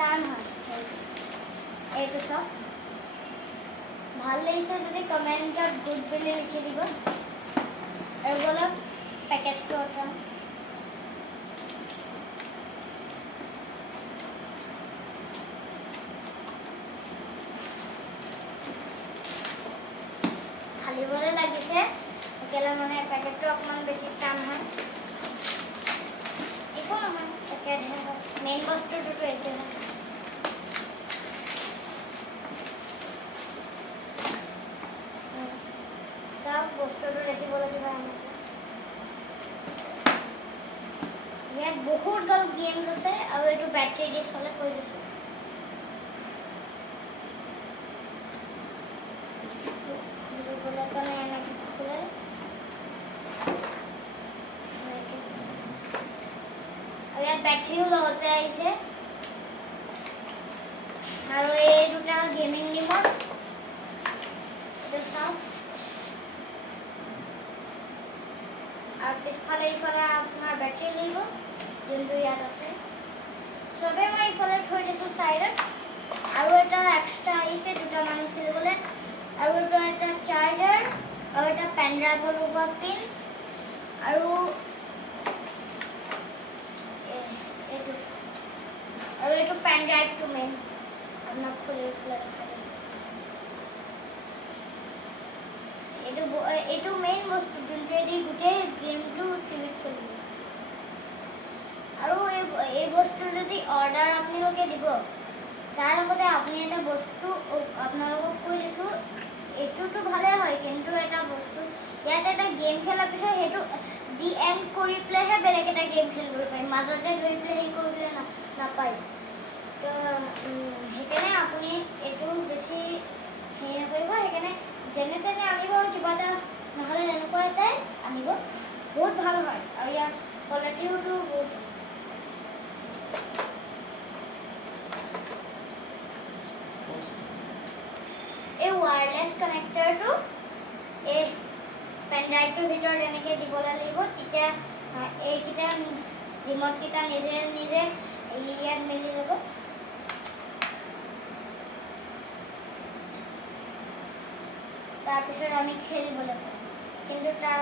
টান হয় এইটো সব ভাল লাগিছে যদি কমেন্টত গুড বুলি লিখি দিব আৰু বলক পেকেজটো অৰ্ডাৰ খালিবলৈ লাগিছে একেলা মানে পেকেটটো অকমান বেছি টান হয় একো নহয় পেকেট হে মেইন বস্তুটো এইটো হয় সব বস্তুটো দেখিব লাগিব ইয়াত বহুত গল গেমছ আছে আৰু এইটো বেটাৰি দি চলে কৈ দিছো বলে কানে এনেকে খুলে আৰু ইয়াত বেটাৰিও লগতে আহিছে আৰু এই দুটা গেমিং ৰিমোট এটা और पिछले इफाले आपनार बैटरी लेब जोंतो याद আছে সবে মই ইফালে থৈ দিছো সাইডত আৰু এটা এক্সট্ৰা আইছে দুটা মানুহ খেলিবলে আৰু এটা চাৰ্জাৰ আৰু এটা পেন ড্ৰাইভৰ লগোৱা পিন আৰু এইটো পেন ড্ৰাইভটো মেইন আপোনাক খুলি এইটো মেইন বস্তু যোনটোৱেদি গোটেই গেমটো টিভিত চলিব আৰু এই বস্তু যদি অৰ্ডাৰ আপোনালোকে দিব তাৰ লগতে আপুনি এটা বস্তু আপোনালোকক কৈ দিছো এইটোতো ভালে হয় কিন্তু এটা বস্তু ইয়াত এটা গেম খেলাৰ পিছত সেইটো দি এণ্ড কৰি প্লেহে বেলেগ এটা গেম খেলিব পাৰি মাজতে ধৰি প্লে হেৰি কৰিলে নাপায় তো সেইকাৰণে আপুনি এইটো বেছি হেৰি নকৰিব সেইকাৰণে যেনে তেনে আনিব আৰু কিবা এটা নহ'লে এনেকুৱা এটাই আনিব বহুত ভাল হয় আৰু ইয়াৰ কোৱালিটিওটো বহুত এই ওয়্যাৰলেছ কানেক্টৰটো এই পেন ড্ৰাইভটোৰ ভিতৰত এনেকৈ দিবলৈ লাগিব তেতিয়া এইকেইটা ৰিম'টকেইটা নিজে নিজে ইয়াত মিলি যাব তাৰপিছত আমি খেলিবলৈ পাম কিন্তু তাৰ